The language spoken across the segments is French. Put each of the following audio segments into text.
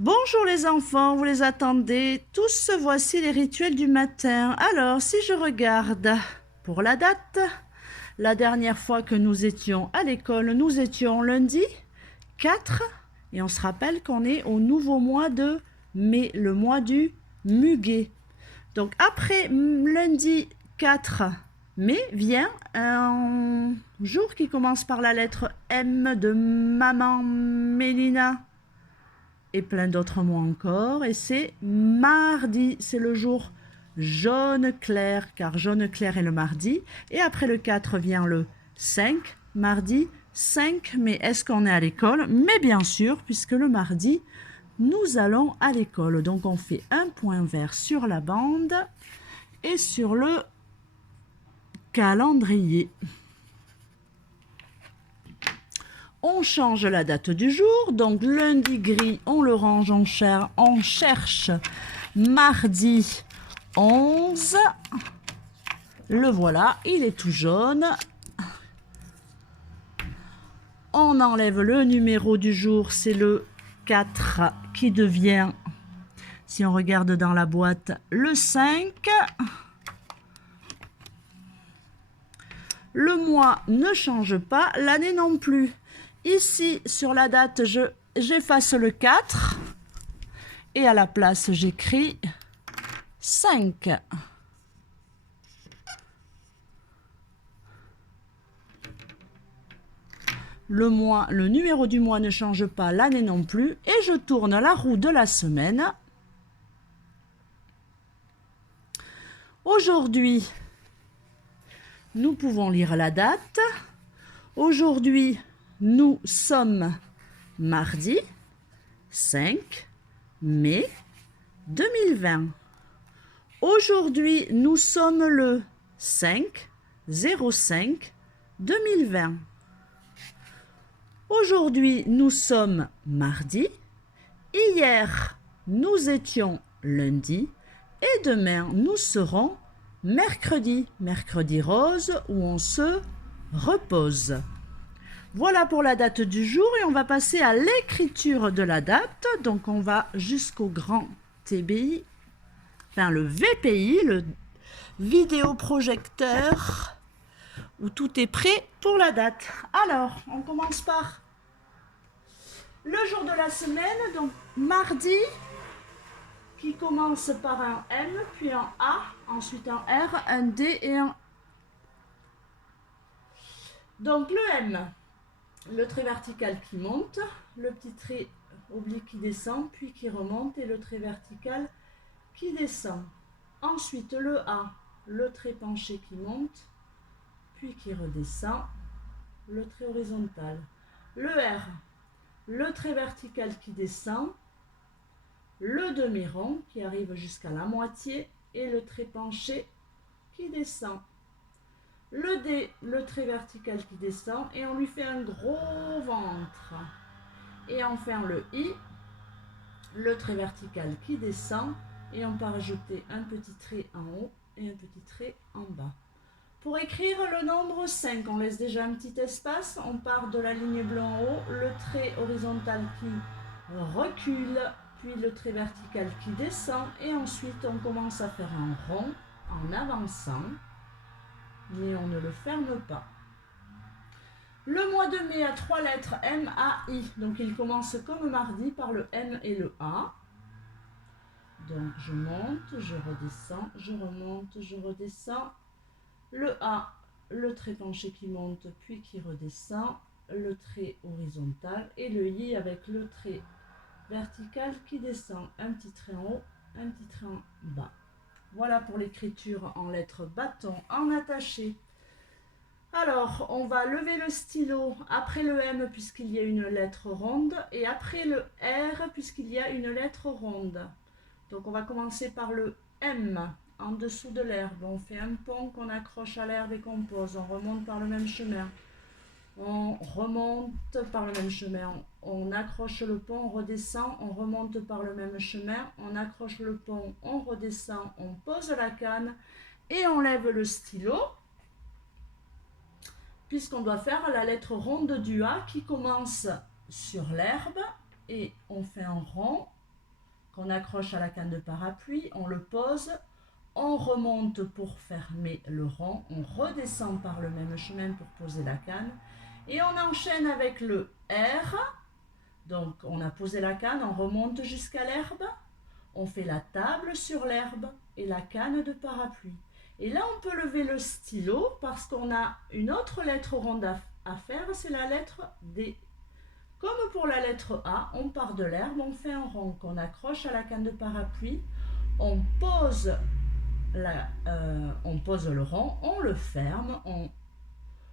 Bonjour les enfants, vous les attendez tous, voici les rituels du matin. Alors, si je regarde pour la date, la dernière fois que nous étions à l'école, nous étions lundi 4 et on se rappelle qu'on est au nouveau mois de mai, le mois du muguet. Donc après lundi 4 mai vient un jour qui commence par la lettre M de maman Mélina et plein d'autres mots encore. Et c'est mardi, c'est le jour jaune clair, car jaune clair est le mardi. Et après le 4 vient le 5, mardi 5 mai. Est-ce qu'on est à l'école? Mais bien sûr, puisque le mardi, nous allons à l'école. Donc on fait un point vert sur la bande et sur le calendrier. On change la date du jour, donc lundi gris, on le range, on cherche mardi 11. Le voilà, il est tout jaune. On enlève le numéro du jour, c'est le 4 qui devient, si on regarde dans la boîte, le 5. Le mois ne change pas, l'année non plus. Ici, sur la date, j'efface le 4 et à la place, j'écris 5. Le numéro du mois ne change pas, l'année non plus, et je tourne la roue de la semaine. Aujourd'hui, nous pouvons lire la date. Aujourd'hui, nous sommes mardi 5 mai 2020. Aujourd'hui, nous sommes le 5/05/2020. Aujourd'hui, nous sommes mardi. Hier, nous étions lundi. Et demain, nous serons mercredi. Mercredi rose où on se repose. Voilà pour la date du jour et on va passer à l'écriture de la date. Donc on va jusqu'au grand TBI, enfin le VPI, le vidéoprojecteur, où tout est prêt pour la date. Alors, on commence par le jour de la semaine, donc mardi, qui commence par un M, puis un A, ensuite un R, un D et un... Donc le M, le trait vertical qui monte, le petit trait oblique qui descend, puis qui remonte, et le trait vertical qui descend. Ensuite le A, le trait penché qui monte, puis qui redescend, le trait horizontal. Le R, le trait vertical qui descend, le demi-rond qui arrive jusqu'à la moitié, et le trait penché qui descend. Le D, le trait vertical qui descend et on lui fait un gros ventre. Et enfin le I, le trait vertical qui descend et on peut rajouter un petit trait en haut et un petit trait en bas. Pour écrire le nombre 5, on laisse déjà un petit espace. On part de la ligne bleue en haut, le trait horizontal qui recule, puis le trait vertical qui descend et ensuite on commence à faire un rond en avançant. Mais on ne le ferme pas. Le mois de mai a 3 lettres M, A, I. Donc il commence comme mardi par le M et le A. Donc je monte, je redescends, je remonte, je redescends. Le A, le trait penché qui monte puis qui redescend. Le trait horizontal et le I avec le trait vertical qui descend. Un petit trait en haut, un petit trait en bas. Voilà pour l'écriture en lettres bâton en attaché. Alors, on va lever le stylo après le M puisqu'il y a une lettre ronde et après le R puisqu'il y a une lettre ronde. Donc, on va commencer par le M en dessous de l'herbe. On fait un pont qu'on accroche à l'herbe et qu'on pose. On remonte par le même chemin. On remonte par le même chemin. On accroche le pont, on redescend, on remonte par le même chemin. On accroche le pont, on redescend, on pose la canne et on lève le stylo. Puisqu'on doit faire la lettre ronde du A qui commence sur l'herbe et on fait un rond qu'on accroche à la canne de parapluie, on le pose, on remonte pour fermer le rond, on redescend par le même chemin pour poser la canne et on enchaîne avec le R. Donc on a posé la canne, on remonte jusqu'à l'herbe, on fait la table sur l'herbe et la canne de parapluie. Et là on peut lever le stylo parce qu'on a une autre lettre ronde à faire, c'est la lettre D. Comme pour la lettre A, on part de l'herbe, on fait un rond qu'on accroche à la canne de parapluie, on pose le rond, on le ferme, on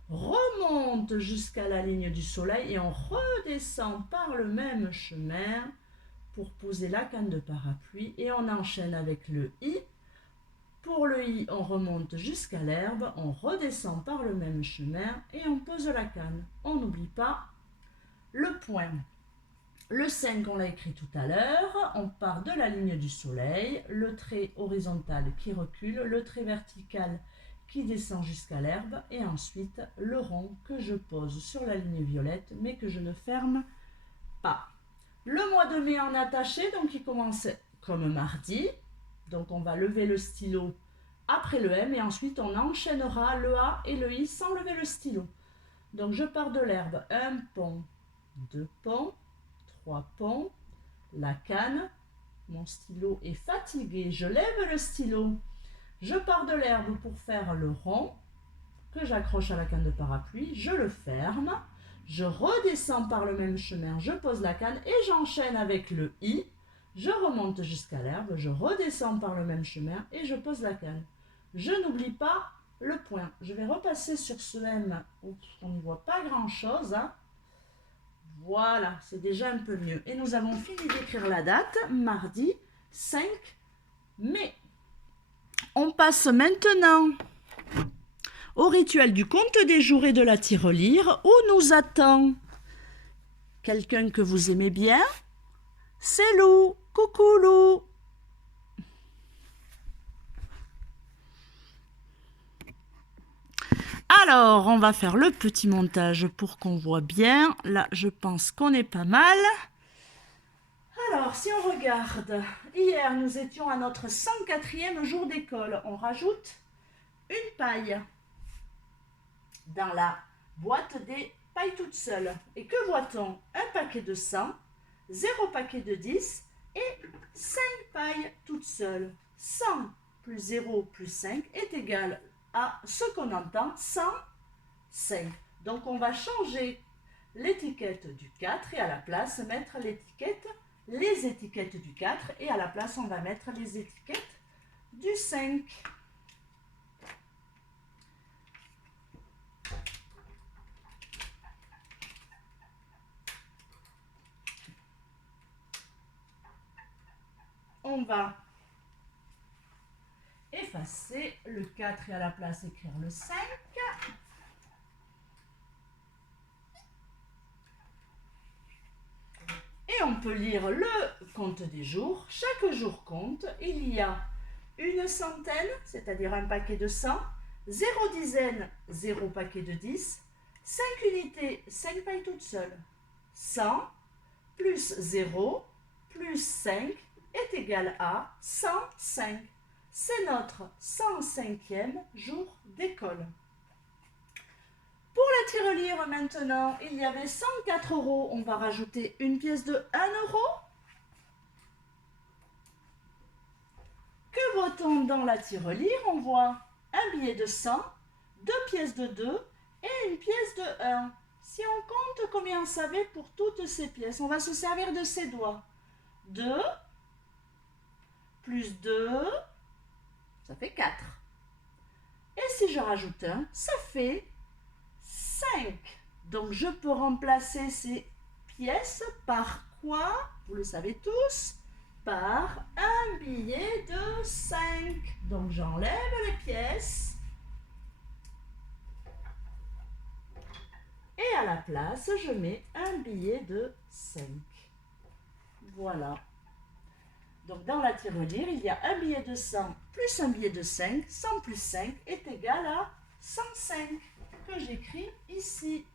remonte jusqu'à la ligne du soleil et on redescend par le même chemin pour poser la canne de parapluie et on enchaîne avec le I. Pour le I, on remonte jusqu'à l'herbe, on redescend par le même chemin et on pose la canne. On n'oublie pas le point. Le 5, on l'a écrit tout à l'heure, on part de la ligne du soleil, le trait horizontal qui recule, le trait vertical qui descend jusqu'à l'herbe et ensuite le rond que je pose sur la ligne violette mais que je ne ferme pas. Le mois de mai en attaché, donc il commence comme mardi, donc on va lever le stylo après le M et ensuite on enchaînera le A et le I sans lever le stylo. Donc je pars de l'herbe, 1 pont, 2 ponts, 3 ponts, la canne, mon stylo est fatigué, je lève le stylo, je pars de l'herbe pour faire le rond que j'accroche à la canne de parapluie, je le ferme, je redescends par le même chemin, je pose la canne et j'enchaîne avec le I, je remonte jusqu'à l'herbe, je redescends par le même chemin et je pose la canne. Je n'oublie pas le point. Je vais repasser sur ce M, on n'y voit pas grand chose, hein. Voilà, c'est déjà un peu mieux. Et nous avons fini d'écrire la date, mardi 5 mai. On passe maintenant au rituel du compte des jours et de la tirelire où nous attend quelqu'un que vous aimez bien. C'est Lou. Coucou Lou. Alors, on va faire le petit montage pour qu'on voit bien. Là, je pense qu'on est pas mal. Alors, si on regarde, hier, nous étions à notre 104e jour d'école. On rajoute une paille dans la boîte des pailles toutes seules. Et que voit-on? Un paquet de 100, 0 paquet de 10 et 5 pailles toutes seules. 100 plus 0 plus 5 est égal à ce qu'on entend, 105. Donc on va changer l'étiquette du 4 et à la place mettre les étiquettes du 4 et à la place on va mettre les étiquettes du 5. On va effacer le 4 et à la place écrire le 5. Et on peut lire le compte des jours. Chaque jour compte. Il y a une centaine, c'est-à-dire un paquet de 100, 0 dizaine, 0 paquet de 10, 5 unités, 5 pailles toutes seules. 100 plus 0 plus 5 est égal à 105. C'est notre 105e jour d'école. Pour la tirelire maintenant, il y avait 104 €. On va rajouter une pièce de 1 €. Que voit-on dans la tirelire? On voit un billet de 100, 2 pièces de 2 et une pièce de 1. Si on compte combien ça fait pour toutes ces pièces, on va se servir de ses doigts. 2 plus 2, ça fait 4. Et si je rajoute 1, ça fait 5. Donc je peux remplacer ces pièces par quoi? Vous le savez tous, par un billet de 5. Donc j'enlève les pièces. Et à la place, je mets un billet de 5. Voilà. Donc dans la tirelire, il y a un billet de 100 plus un billet de 5. 100 plus 5 est égal à 105 que j'écris ici.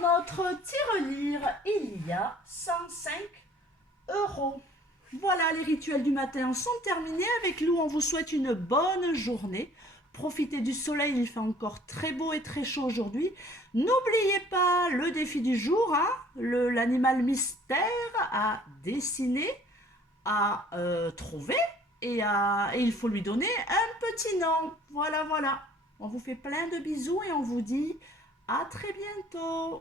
dans notre tirelire, il y a 105 €. Voilà, les rituels du matin sont terminés. Avec Lou, on vous souhaite une bonne journée. Profitez du soleil, il fait encore très beau et très chaud aujourd'hui. N'oubliez pas le défi du jour, hein, l'animal mystère à dessiner, à trouver et il faut lui donner un petit nom. Voilà, voilà. On vous fait plein de bisous et on vous dit à très bientôt.